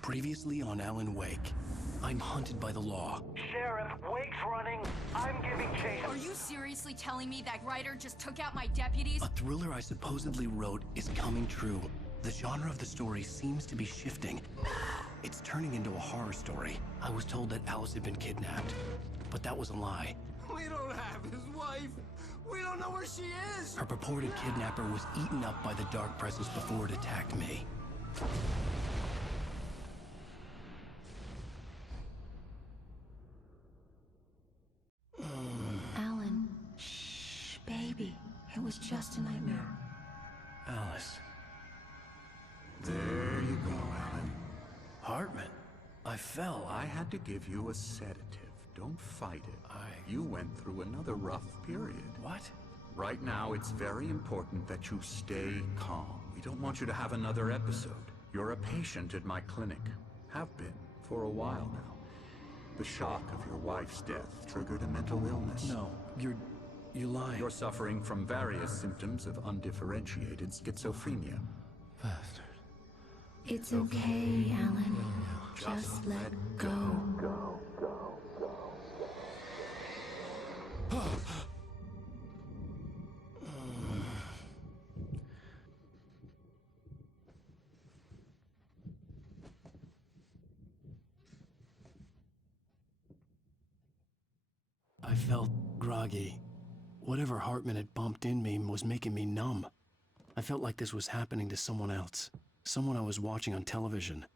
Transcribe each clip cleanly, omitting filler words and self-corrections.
Previously on Alan Wake, I'm hunted by the law. Sheriff, Wake's running. I'm giving chase. Are you seriously telling me that writer just took out my deputies? A thriller I supposedly wrote is coming true. The genre of the story seems to be shifting. It's turning into a horror story. I was told that Alice had been kidnapped, but that was a lie. We don't have his wife. We don't know where she is. Her purported kidnapper was eaten up by the dark presence before it attacked me. Alan, shh, baby. It was just a nightmare. Alice. There you go, Alan. Hartman. I fell. I had to give you a sedative. Don't fight it. You went through another rough period. What? Right now, it's very important that you stay calm. We don't want you to have another episode. You're a patient at my clinic. Have been for a while now. The shock of your wife's death triggered a mental illness. No, you're lying. You're suffering from various symptoms of undifferentiated schizophrenia. Bastard. It's okay, Alan. Just let go. I felt groggy. Whatever Hartman had bumped in me was making me numb. I felt like this was happening to someone else. Someone I was watching on television.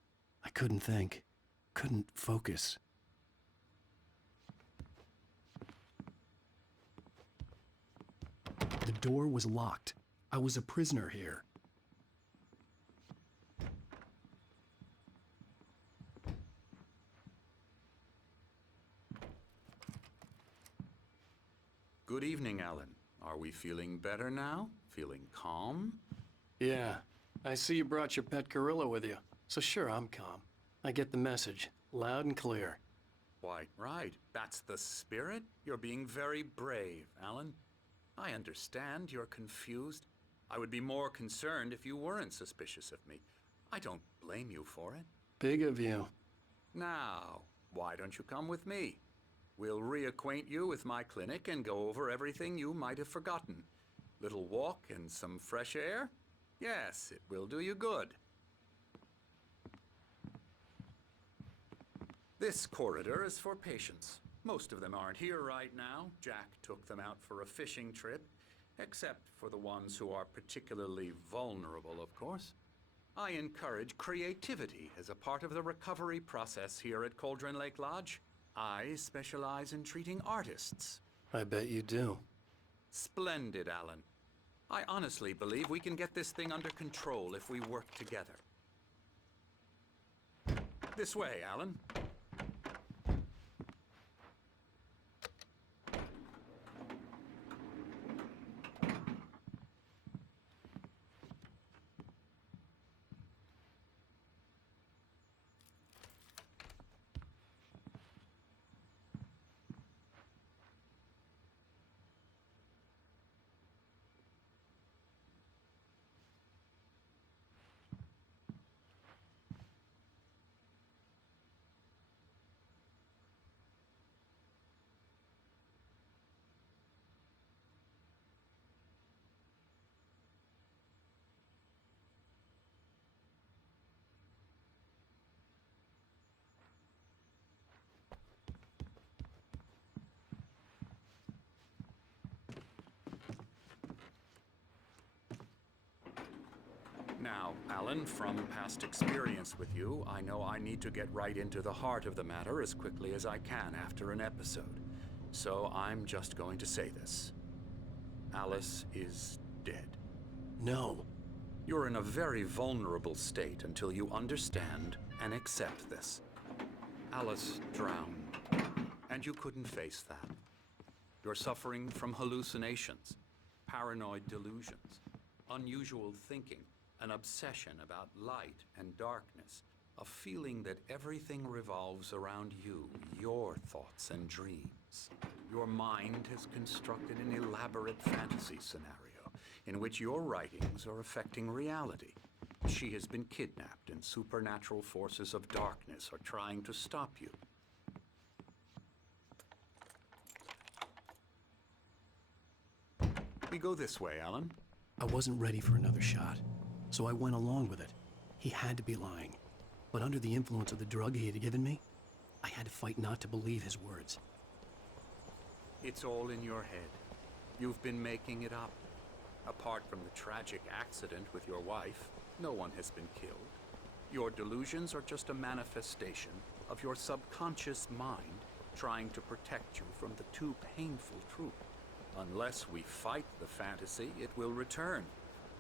I couldn't think. Couldn't focus. The door was locked. I was a prisoner here. Good evening, Alan. Are we feeling better now? Feeling calm? Yeah. I see you brought your pet gorilla with you. So sure, I'm calm. I get the message. Loud and clear. Why, right. That's the spirit. You're being very brave, Alan. I understand you're confused. I would be more concerned if you weren't suspicious of me. I don't blame you for it. Big of you. Now, why don't you come with me? We'll reacquaint you with my clinic and go over everything you might have forgotten. Little walk and some fresh air? Yes, it will do you good. This corridor is for patients. Most of them aren't here right now. Jack took them out for a fishing trip, except for the ones who are particularly vulnerable, of course. I encourage creativity as a part of the recovery process here at Cauldron Lake Lodge. I specialize in treating artists. I bet you do. Splendid, Alan. I honestly believe we can get this thing under control if we work together. This way, Alan. Now, Alan, from past experience with you, I know I need to get right into the heart of the matter as quickly as I can after an episode. So I'm just going to say this. Alice is dead. No. You're in a very vulnerable state until you understand and accept this. Alice drowned, and you couldn't face that. You're suffering from hallucinations, paranoid delusions, unusual thinking, an obsession about light and darkness, a feeling that everything revolves around you, your thoughts and dreams. Your mind has constructed an elaborate fantasy scenario in which your writings are affecting reality. She has been kidnapped, and supernatural forces of darkness are trying to stop you. We go this way, Alan. I wasn't ready for another shot, so I went along with it. He had to be lying. But under the influence of the drug he had given me, I had to fight not to believe his words. It's all in your head. You've been making it up. Apart from the tragic accident with your wife, no one has been killed. Your delusions are just a manifestation of your subconscious mind trying to protect you from the too painful truth. Unless we fight the fantasy, it will return.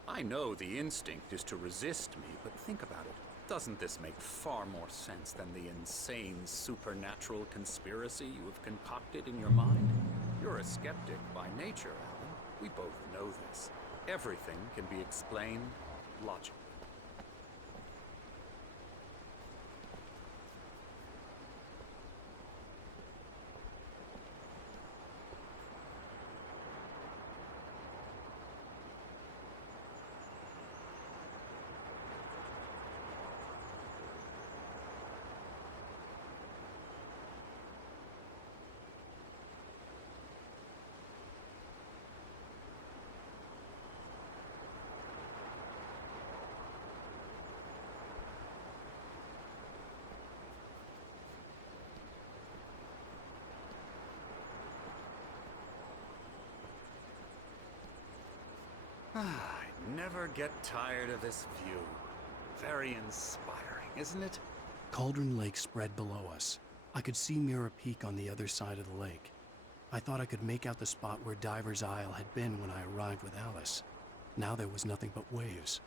I know the instinct is to resist me, but think about it. Doesn't this make far more sense than the insane supernatural conspiracy you have concocted in your mind? You're a skeptic by nature, Alan. We both know this. Everything can be explained logically. I never get tired of this view. Very inspiring, isn't it? Cauldron Lake spread below us. I could see Mirror Peak on the other side of the lake. I thought I could make out the spot where Diver's Isle had been when I arrived with Alice. Now there was nothing but waves.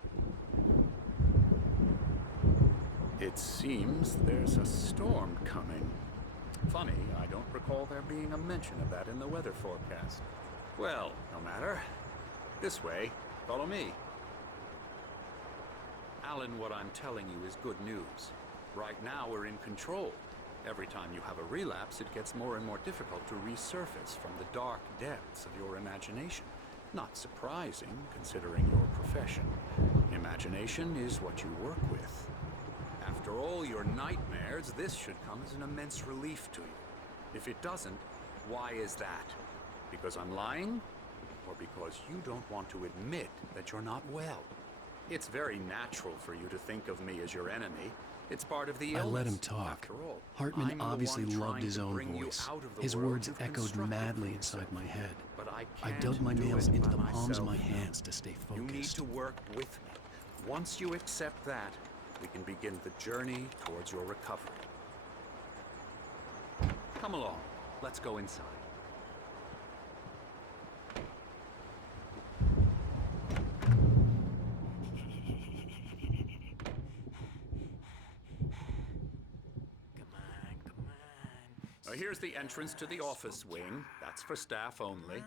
It seems there's a storm coming. Funny, I don't recall there being a mention of that in the weather forecast. Well, no matter. This way. Follow me. Alan, what I'm telling you is good news. Right now, we're in control. Every time you have a relapse, it gets more and more difficult to resurface from the dark depths of your imagination. Not surprising, considering your profession. Imagination is what you work with. After all your nightmares, this should come as an immense relief to you. If it doesn't, why is that? Because I'm lying? Or because you don't want to admit that you're not well? It's very natural for you to think of me as your enemy. It's part of the illness. I let him talk. After all, Hartman I'm obviously the one loved trying his to own bring you voice. out of the His world words you've echoed constructed madly for inside yourself. my head. But I I can't dug my do nails it into by the palms of myself. my hands to stay You need focused. to work with me. Once you accept that, we can begin the journey towards your recovery. Come along. Let's go inside. Here's the entrance to the office wing. That's for staff only.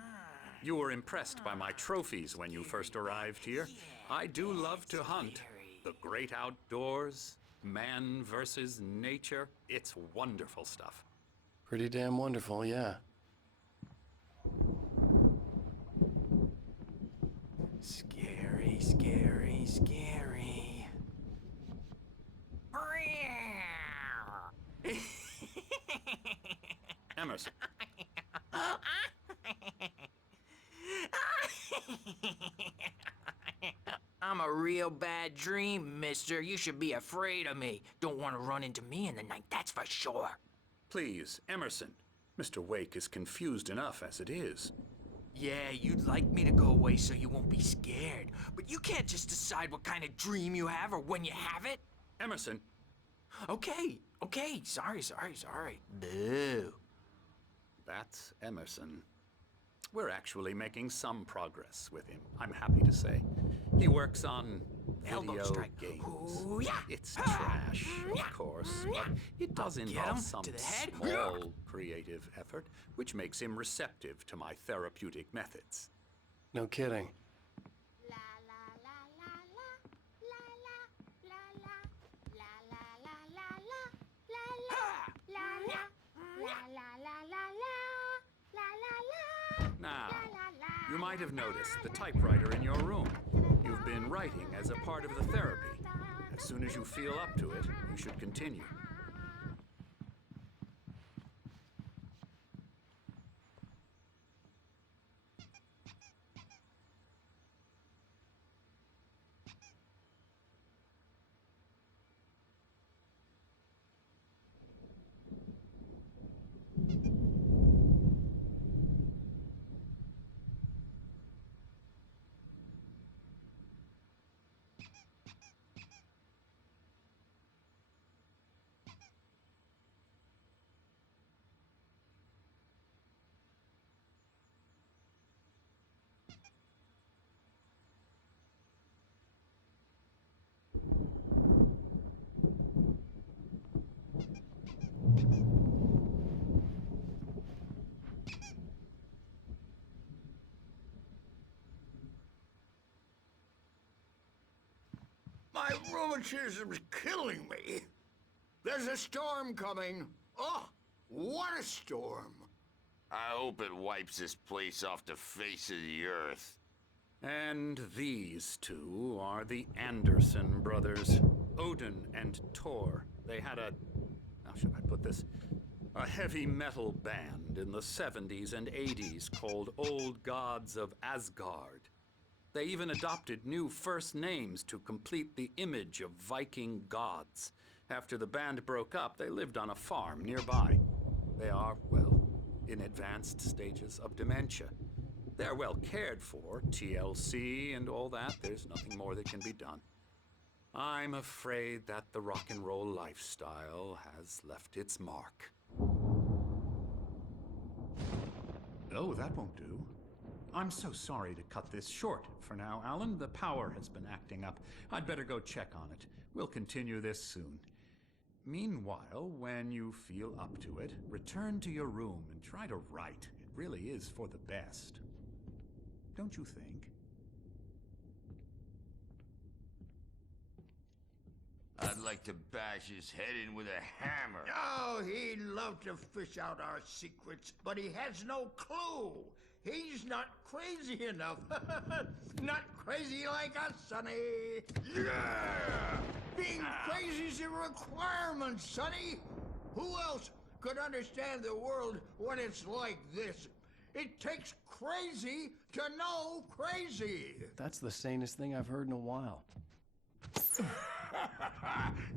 You were impressed by my trophies when you first arrived here. I do love to hunt. The great outdoors, man versus nature. It's wonderful stuff. Pretty damn wonderful, yeah. Scary, scary, scary. Emerson. I'm a real bad dream, mister. You should be afraid of me. Don't want to run into me in the night, that's for sure. Please, Emerson. Mr. Wake is confused enough as it is. Yeah, you'd like me to go away so you won't be scared. But you can't just decide what kind of dream you have or when you have it. Emerson. Okay. Sorry. Boo. That's Emerson. We're actually making some progress with him, I'm happy to say. He works on Elbow video strike. games. Ooh, yeah. It's trash, of course, but it does Get involve him some to the head. small creative effort, which makes him receptive to my therapeutic methods. No kidding. Now, you might have noticed the typewriter in your room. You've been writing as a part of the therapy. As soon as you feel up to it, you should continue. My rheumatism's killing me. There's a storm coming. Oh, what a storm. I hope it wipes this place off the face of the earth. And these two are the Anderson brothers, Odin and Tor. They had how should I put this? A heavy metal band in the 70s and 80s called Old Gods of Asgard. They even adopted new first names to complete the image of Viking gods. After the band broke up, they lived on a farm nearby. They are, well, in advanced stages of dementia. They're well cared for, TLC and all that. There's nothing more that can be done. I'm afraid that the rock and roll lifestyle has left its mark. Oh, that won't do. I'm so sorry to cut this short for now, Alan. The power has been acting up. I'd better go check on it. We'll continue this soon. Meanwhile, when you feel up to it, return to your room and try to write. It really is for the best. Don't you think? I'd like to bash his head in with a hammer. Oh, he'd love to fish out our secrets, but he has no clue. He's not crazy enough. Not crazy like us, Sonny. Yeah! Being crazy's a requirement, Sonny. Who else could understand the world when it's like this? It takes crazy to know crazy. That's the sanest thing I've heard in a while.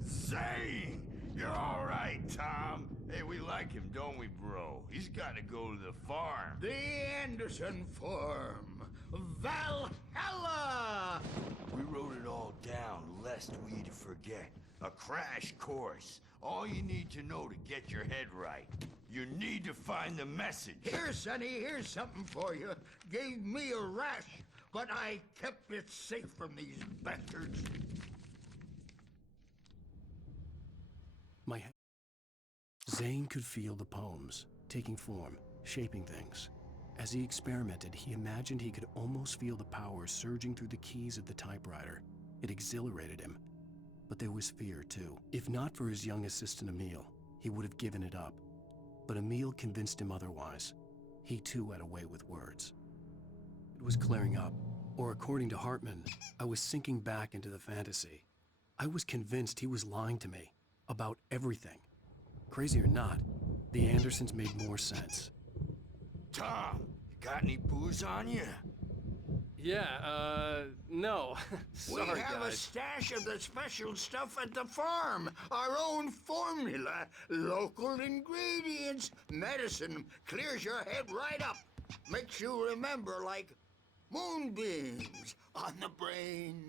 Zane! You're all right, Tom. Hey, we like him, don't we, bro? He's got to go to the farm. The Anderson Farm. Valhalla! We wrote it all down, lest we'd forget. A crash course. All you need to know to get your head right. You need to find the message. Here, Sonny, here's something for you. Gave me a rash, but I kept it safe from these bastards. Zane could feel the poems, taking form, shaping things. As he experimented, he imagined he could almost feel the power surging through the keys of the typewriter. It exhilarated him. But there was fear, too. If not for his young assistant Emil, he would have given it up. But Emil convinced him otherwise. He too had a way with words. It was clearing up, or according to Hartman, I was sinking back into the fantasy. I was convinced he was lying to me about everything. Crazy or not, the Andersons made more sense. Tom, you got any booze on you? Yeah, no. Sorry, we have a stash of the special stuff at the farm. Our own formula. Local ingredients. Medicine clears your head right up. Makes you remember like moonbeams on the brain.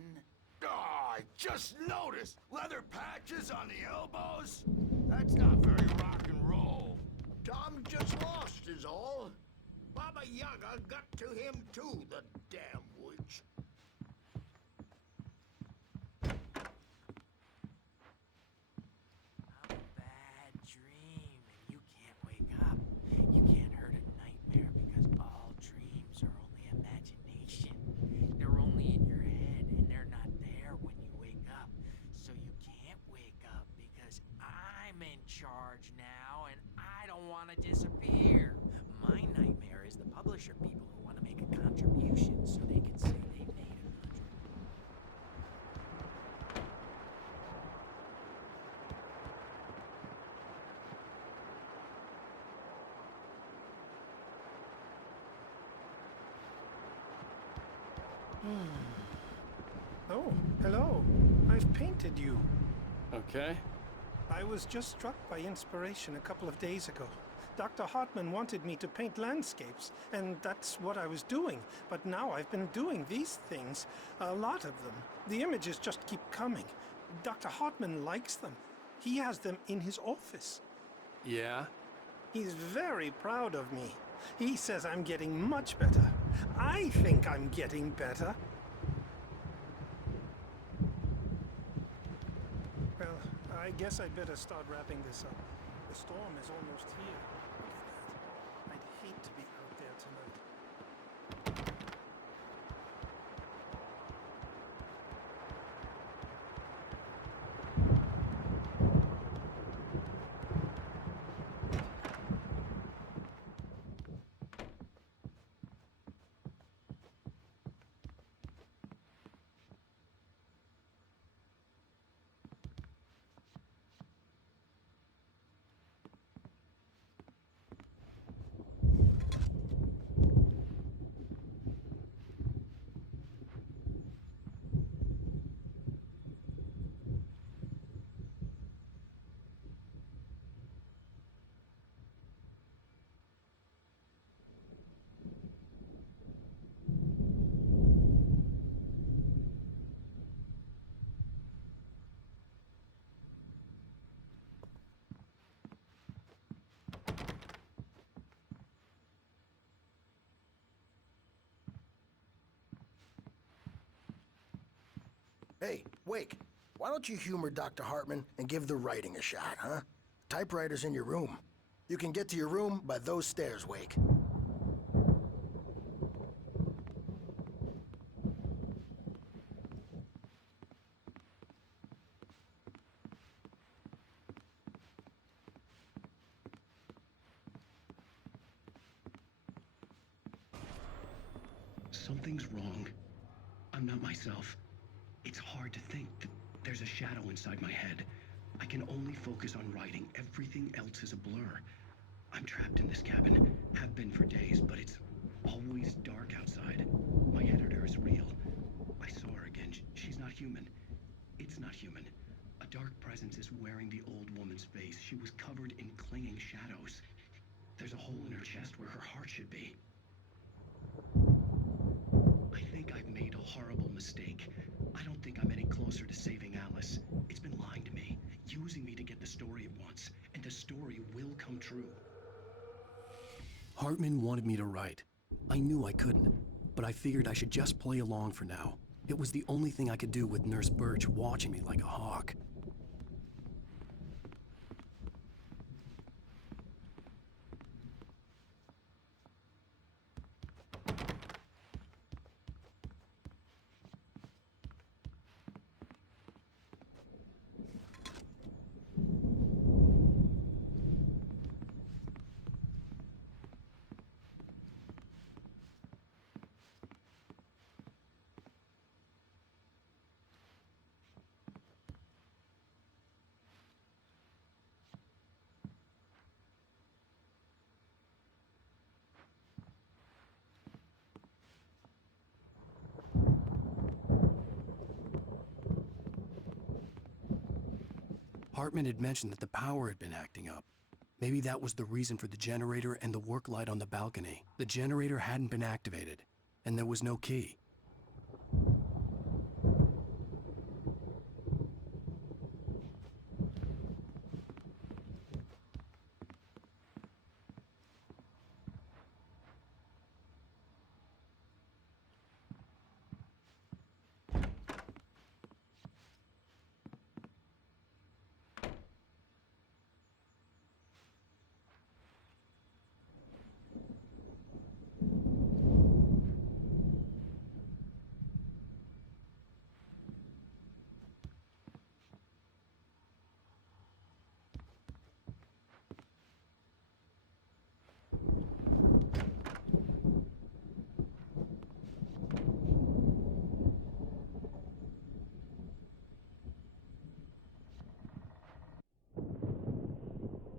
Oh, I just noticed. Leather patches on the elbows? That's not very rock and roll. Tom just lost is all. Baba Yaga got to him too, the damn witch. A bad dream, and you can't wake up. You can't hurt a nightmare because all dreams are only imagination. They're only in your head, and they're not there when you wake up. So you can't wake up because I'm in charge now, and I don't want to disappear. My nightmare is the publisher people who want to make a contribution so they can say they made a contribution. Oh, hello. I've painted you. Okay. I was just struck by inspiration a couple of days ago. Dr. Hartman wanted me to paint landscapes, and that's what I was doing. But now I've been doing these things, a lot of them. The images just keep coming. Dr. Hartman likes them. He has them in his office. Yeah? He's very proud of me. He says I'm getting much better. I think I'm getting better. Well, I guess I'd better start wrapping this up. The storm is almost here. Look at that. I'd hate to be out there tonight. Hey, Wake, why don't you humor Dr. Hartman and give the writing a shot, huh? Typewriter's in your room. You can get to your room by those stairs, Wake. Something's wrong. I'm not myself. It's hard to think that there's a shadow inside my head. I can only focus on writing. Everything else is a blur. I'm trapped in this cabin. Have been for days, but it's always dark outside. My editor is real. I saw her again. She's not human. It's not human. A dark presence is wearing the old woman's face. She was covered in clinging shadows. There's a hole in her chest where her heart should be. I think I've made a horrible mistake. I don't think I'm any closer to saving Alice. It's been lying to me, using me to get the story it wants, and the story will come true. Hartman wanted me to write. I knew I couldn't, but I figured I should just play along for now. It was the only thing I could do with Nurse Birch watching me like a hawk. Hartman had mentioned that the power had been acting up. Maybe that was the reason for the generator and the work light on the balcony. The generator hadn't been activated, and there was no key.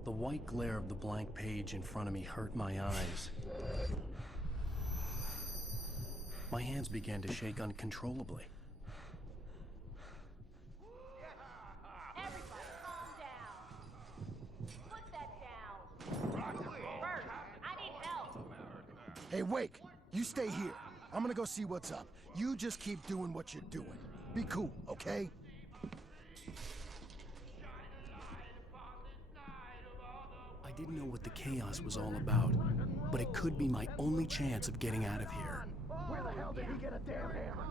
The white glare of the blank page in front of me hurt my eyes. My hands began to shake uncontrollably. Everybody, calm down. Put that down. Bert, I need help. Hey, Wake, you stay here. I'm gonna go see what's up. You just keep doing what you're doing. Be cool, okay? I didn't know what the chaos was all about, but it could be my only chance of getting out of here. Where the hell did he get a damn hammer?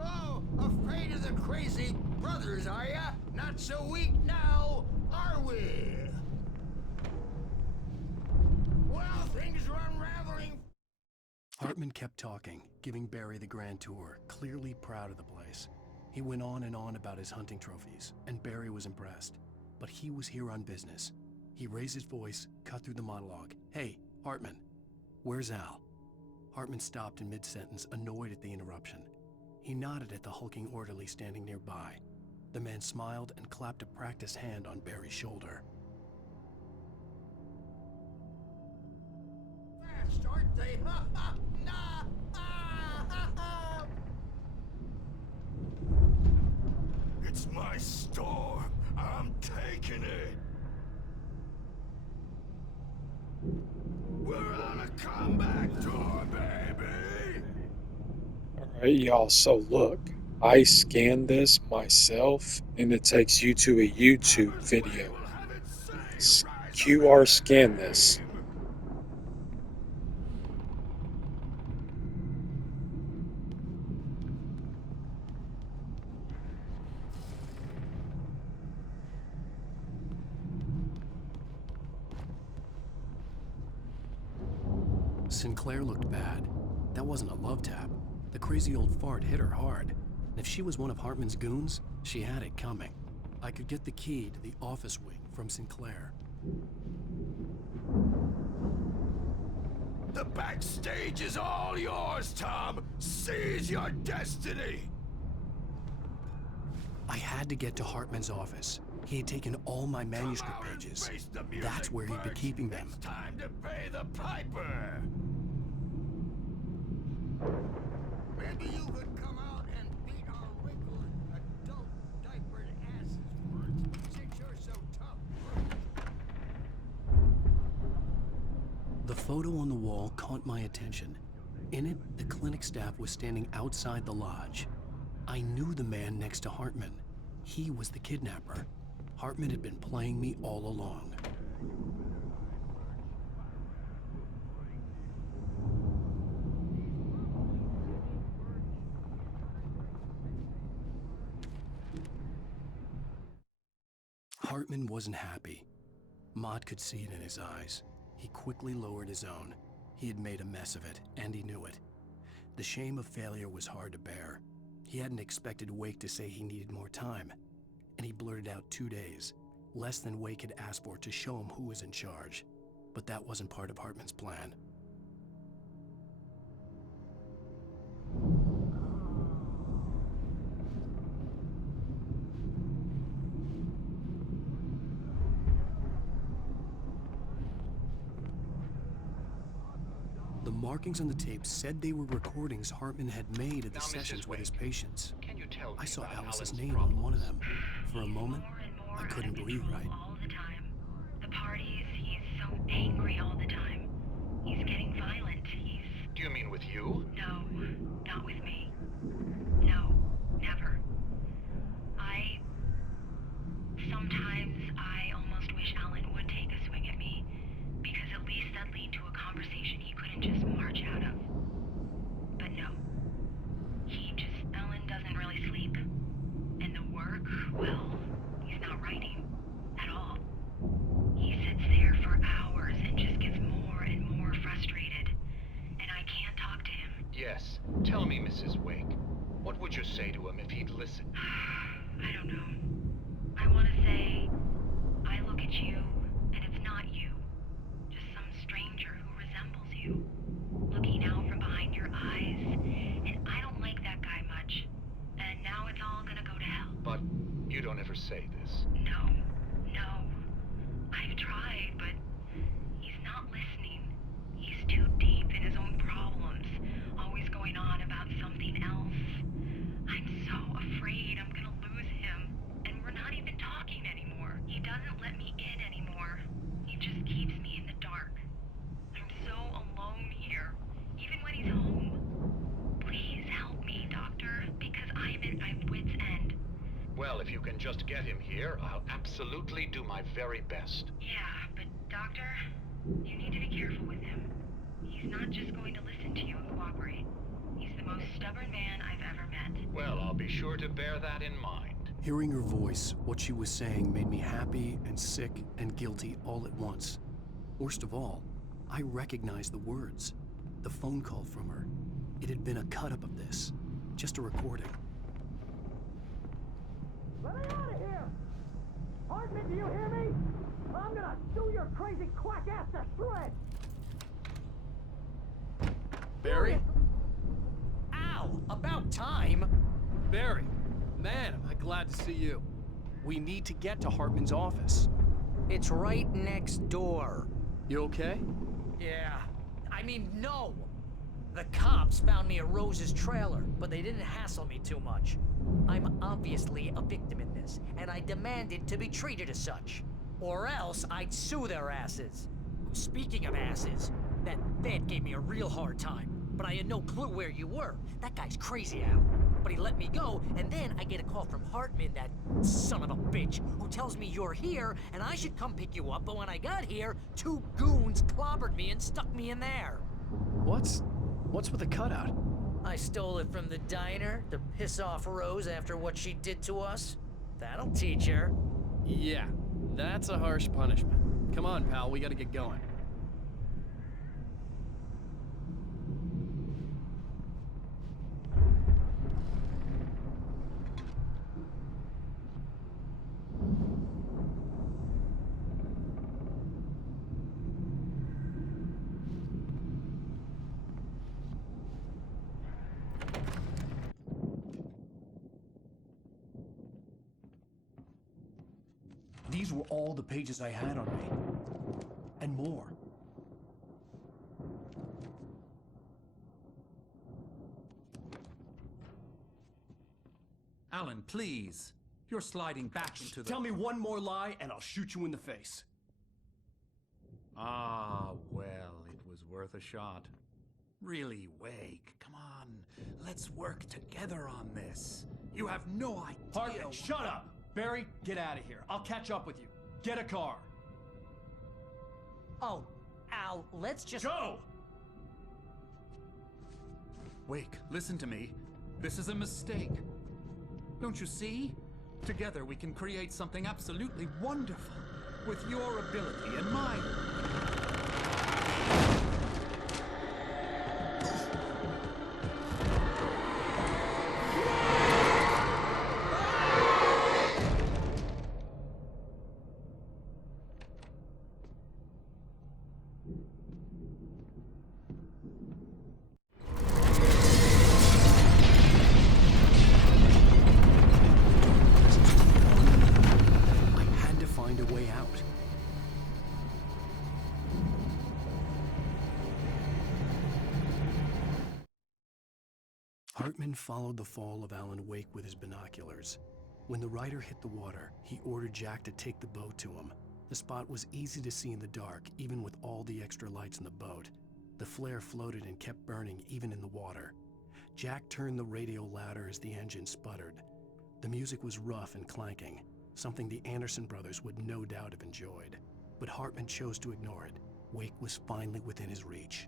Oh, afraid of the crazy brothers, are ya? Not so weak now, are we? Well, things are unraveling. Hartman kept talking, giving Barry the grand tour, clearly proud of the place. He went on and on about his hunting trophies, and Barry was impressed. But he was here on business. He raised his voice, cut through the monologue. Hey, Hartman, where's Al? Hartman stopped in mid-sentence, annoyed at the interruption. He nodded at the hulking orderly standing nearby. The man smiled and clapped a practiced hand on Barry's shoulder. Fast, aren't they? Ha ha! Nah! Ah, ha, ha. It's my store. I'm taking it. We're on a comeback tour, baby. Alright, y'all, so look, I scanned this myself and it takes you to a YouTube video. QR scan this. Sinclair looked bad. That wasn't a love tap. The crazy old fart hit her hard. And if she was one of Hartman's goons, she had it coming. I could get the key to the office wing from Sinclair. The backstage is all yours, Tom. Seize your destiny. I had to get to Hartman's office. He had taken all my manuscript pages. That's where he'd be keeping them. It's time to pay the piper. Maybe you could come out and beat our wrinkled adult diapered asses for us, since you're so tough. The photo on the wall caught my attention. In it, the clinic staff was standing outside the lodge. I knew the man next to Hartman. He was the kidnapper. Hartman had been playing me all along. Hartman wasn't happy. Mott could see it in his eyes. He quickly lowered his own. He had made a mess of it, and he knew it. The shame of failure was hard to bear. He hadn't expected Wake to say he needed more time, and he blurted out 2 days, less than Wake had asked for, to show him who was in charge. But that wasn't part of Hartman's plan. The markings on the tape said they were recordings Hartman had made of the sessions with his patients. I saw Alice's name on one of them. For a moment, I couldn't breathe right. All the time. The parties, he's so angry all the time. He's getting violent. Do you mean with you? No, not with me. No, never. Sometimes I almost wish Alan would take a swing at me, because at least that'd lead to a conversation he couldn't just march out of. But no. Alan doesn't really sleep. And the work, well, he's not writing at all. He sits there for hours and just gets more and more frustrated. And I can't talk to him. Yes. Tell me, Mrs. Wake. What would you say to him if he'd listen? I don't know. I want to say, I look at you, and it's not you. Just some stranger who resembles you. Looking out from behind your eyes. And I don't like that guy much. And now it's all gonna go to hell. But you don't ever say this. No. I've tried, but just get him here, I'll absolutely do my very best. Yeah, but Doctor, you need to be careful with him. He's not just going to listen to you and cooperate. He's the most stubborn man I've ever met. Well, I'll be sure to bear that in mind. Hearing her voice, what she was saying made me happy and sick and guilty all at once. Worst of all, I recognized the words. The phone call from her. It had been a cut-up of this. Just a recording. Let me out of here! Hartman, do you hear me? I'm gonna chew your crazy quack ass to shreds! Barry? Ow! About time! Barry! Man, am I glad to see you. We need to get to Hartman's office. It's right next door. You okay? Yeah. I mean, no! The cops found me at Rose's trailer, but they didn't hassle me too much. I'm obviously a victim in this, and I demanded to be treated as such. Or else I'd sue their asses. Speaking of asses, that vet gave me a real hard time, but I had no clue where you were. That guy's crazy, Al. But he let me go, and then I get a call from Hartman, that son of a bitch, who tells me you're here, and I should come pick you up, but when I got here, 2 goons clobbered me and stuck me in there. What's with the cutout? I stole it from the diner to piss off Rose after what she did to us. That'll teach her. Yeah, that's a harsh punishment. Come on, pal, we gotta get going. These were all the pages I had on me. And more. Alan, please. You're sliding back into the... Tell me one more lie and I'll shoot you in the face. Ah, well, it was worth a shot. Really, Wake, come on. Let's work together on this. You have no idea... Hartman, shut up! Barry, get out of here. I'll catch up with you. Get a car. Oh, Al, let's just... Go! Wake, listen to me. This is a mistake. Don't you see? Together we can create something absolutely wonderful. With your ability and mine. Hartman followed the fall of Alan Wake with his binoculars. When the rider hit the water, he ordered Jack to take the boat to him. The spot was easy to see in the dark, even with all the extra lights in the boat. The flare floated and kept burning even in the water. Jack turned the radio louder as the engine sputtered. The music was rough and clanking, something the Anderson brothers would no doubt have enjoyed. But Hartman chose to ignore it. Wake was finally within his reach.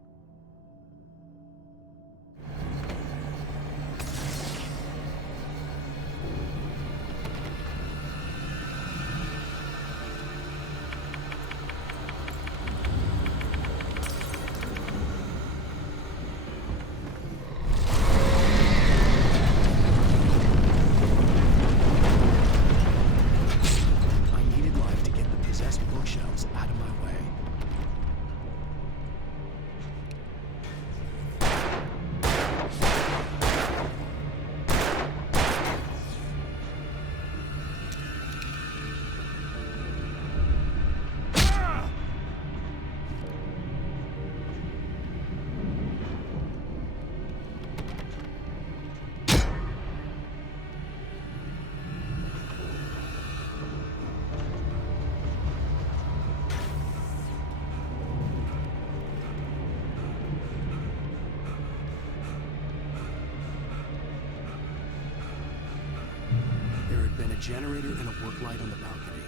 generator and a work light on the balcony.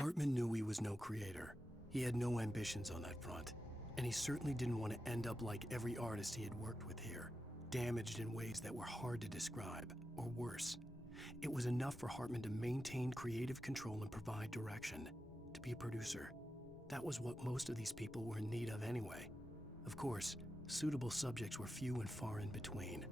Hartman knew he was no creator. He had no ambitions on that front. And he certainly didn't want to end up like every artist he had worked with here, damaged in ways that were hard to describe, or worse. It was enough for Hartman to maintain creative control and provide direction, to be a producer. That was what most of these people were in need of anyway. Of course, suitable subjects were few and far in between.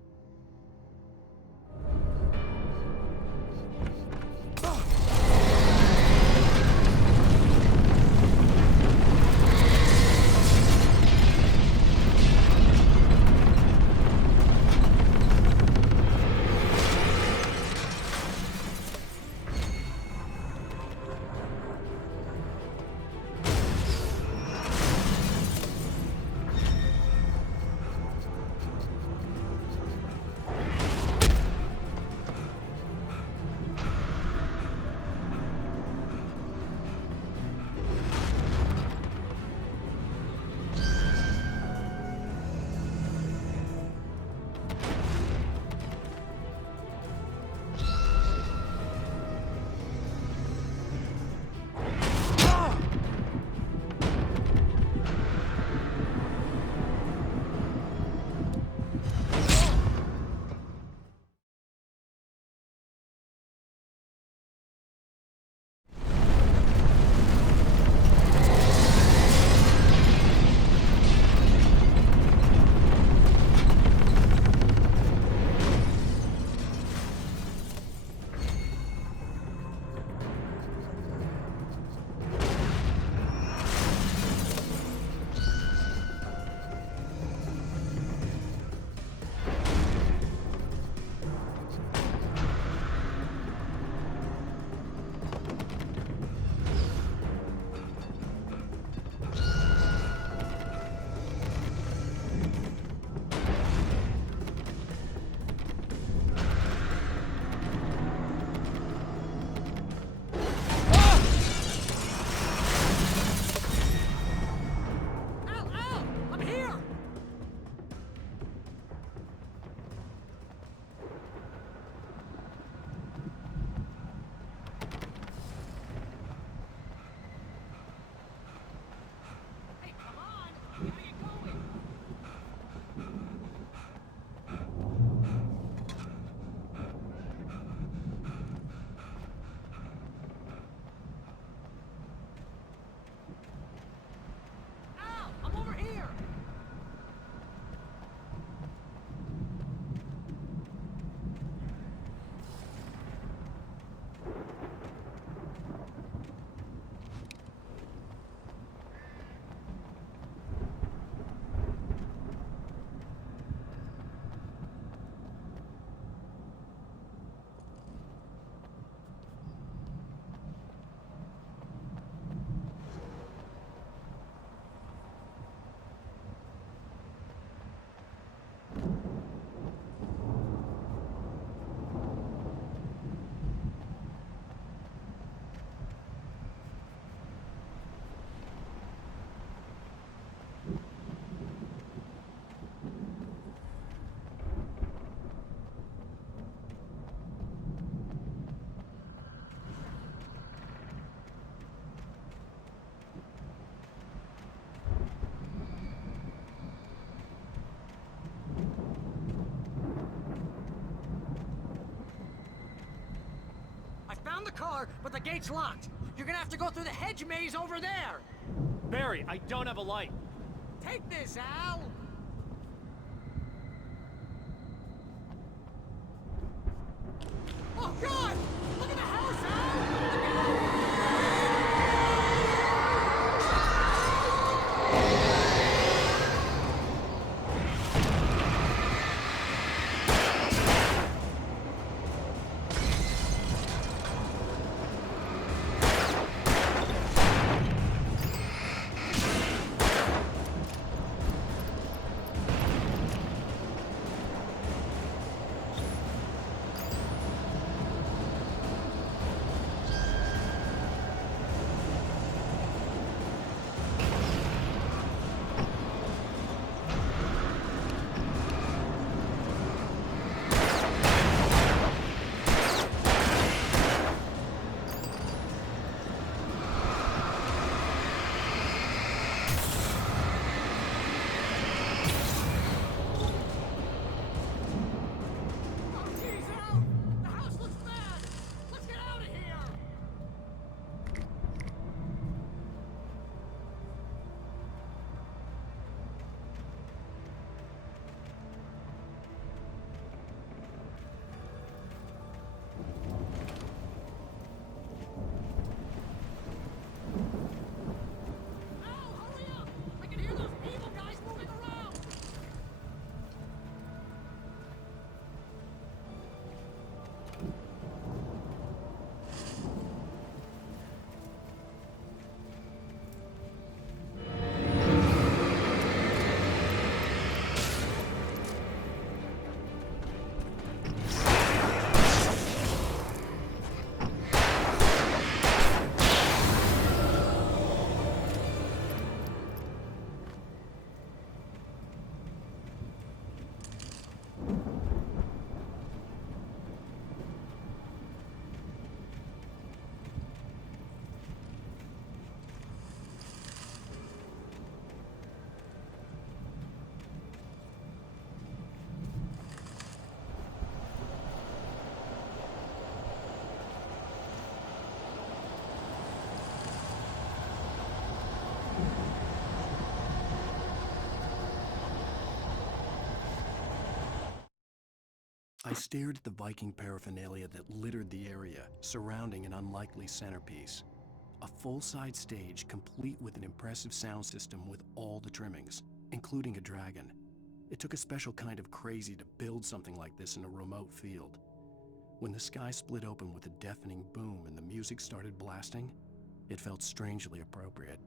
car, but the gate's locked. You're gonna have to go through the hedge maze over there. Barry, I don't have a light. Take this, Al. Oh, God! Look at the house, Al! I stared at the Viking paraphernalia that littered the area, surrounding an unlikely centerpiece. A full-size stage complete with an impressive sound system with all the trimmings, including a dragon. It took a special kind of crazy to build something like this in a remote field. When the sky split open with a deafening boom and the music started blasting, it felt strangely appropriate.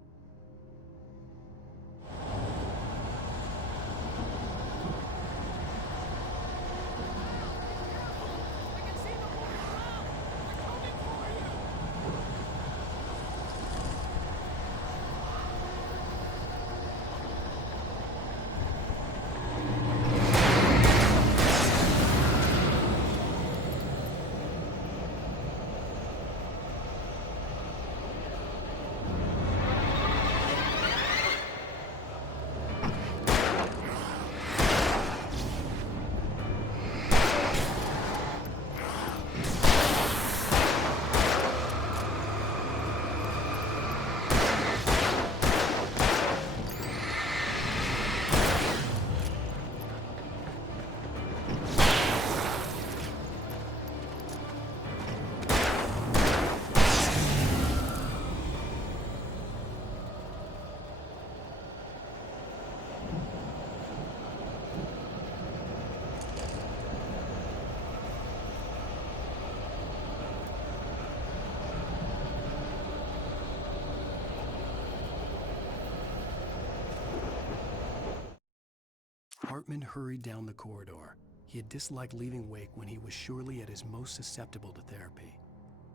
Hartman hurried down the corridor. He had disliked leaving Wake when he was surely at his most susceptible to therapy.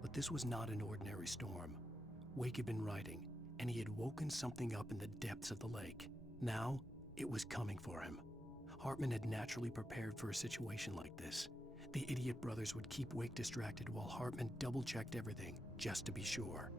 But this was not an ordinary storm. Wake had been writing, and he had woken something up in the depths of the lake. Now, it was coming for him. Hartman had naturally prepared for a situation like this. The idiot brothers would keep Wake distracted while Hartman double-checked everything, just to be sure.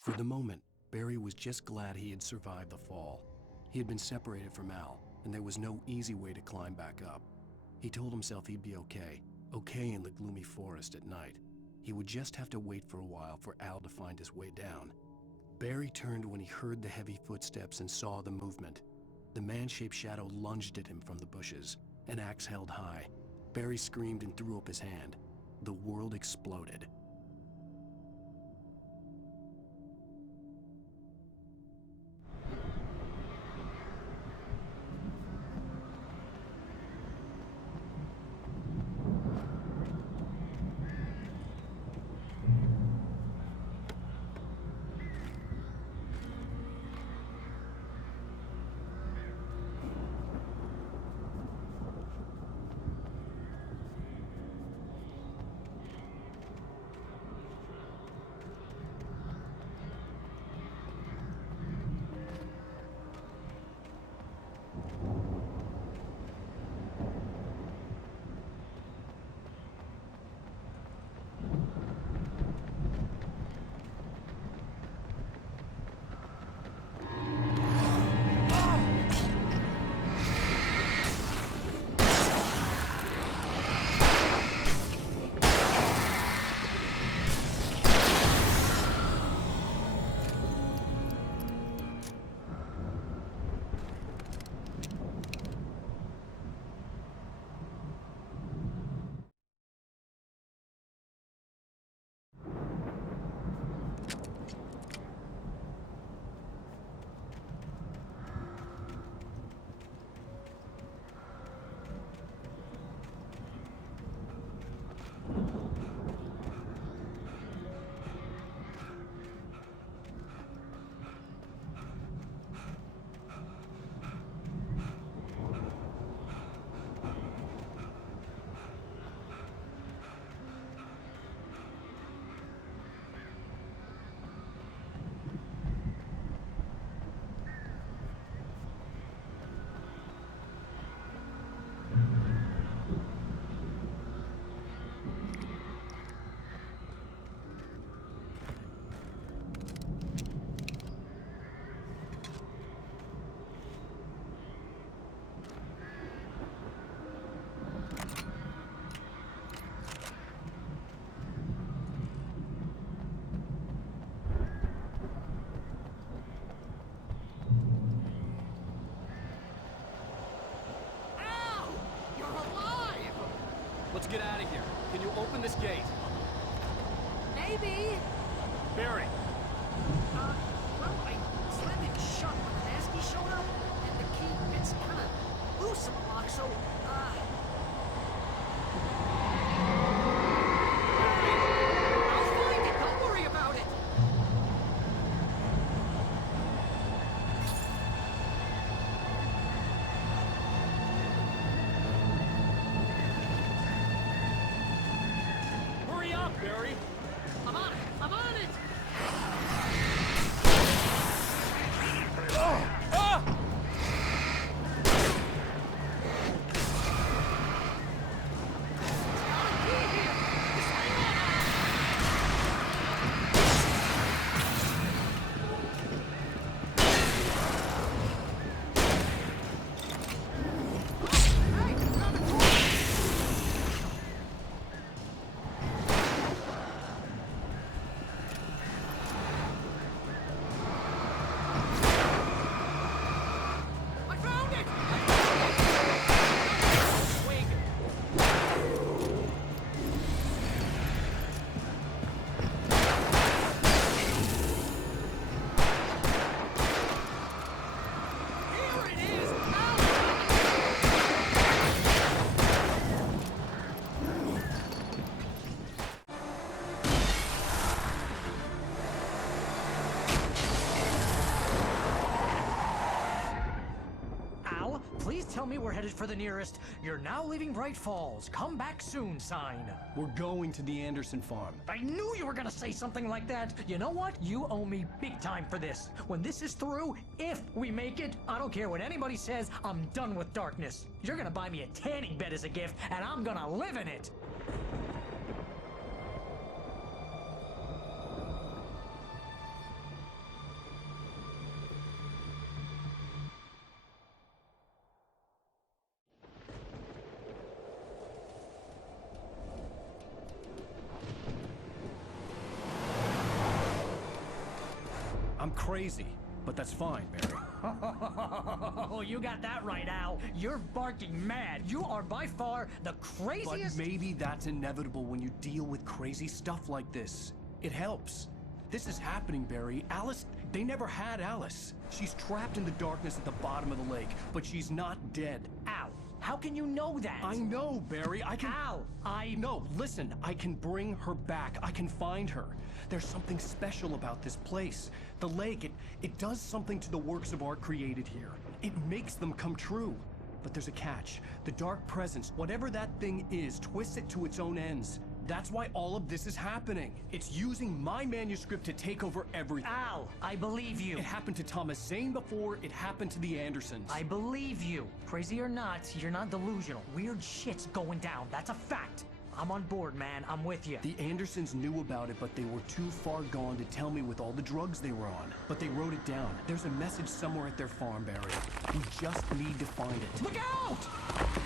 For the moment, Barry was just glad he had survived the fall. He had been separated from Al, and there was no easy way to climb back up. He told himself he'd be okay in the gloomy forest at night. He would just have to wait for a while for Al to find his way down. Barry turned when he heard the heavy footsteps and saw the movement. The man-shaped shadow lunged at him from the bushes, an axe held high. Barry screamed and threw up his hand. The world exploded. Let's get out of here. Can you open this gate? Maybe. Barry! Well, I slammed it shut when the Nasty showed up, and the key fits kind of loose in the lock, so, I'll find it. Don't worry about it. Hurry up, Barry! I'm on it. I'm on it. Please tell me we're headed for the nearest "You're now leaving Bright Falls. Come back soon" sign. We're going to the Anderson farm. I knew you were gonna say something like that. You know what? You owe me big time for this. When this is through, if we make it, I don't care what anybody says, I'm done with darkness. You're gonna buy me a tanning bed as a gift, and I'm gonna live in it. I'm crazy, but that's fine, Barry. Oh, you got that right, Al. You're barking mad. You are by far the craziest. But maybe that's inevitable when you deal with crazy stuff like this. It helps. This is happening, Barry. Alice, they never had Alice. She's trapped in the darkness at the bottom of the lake, but she's not dead. Al, how can you know that? I know, Barry. I can... Al, No, listen. I can bring her back. I can find her. There's something special about this place. The lake, it does something to the works of art created here. It makes them come true. But there's a catch. The dark presence, whatever that thing is, twists it to its own ends. That's why all of this is happening. It's using my manuscript to take over everything. Al, I believe you. It happened to Thomas Zane before, it happened to the Andersons. I believe you. Crazy or not, you're not delusional. Weird shit's going down. That's a fact. I'm on board, man. I'm with you. The Andersons knew about it, but they were too far gone to tell me with all the drugs they were on. But they wrote it down. There's a message somewhere at their farm, Barry. We just need to find it. Look out!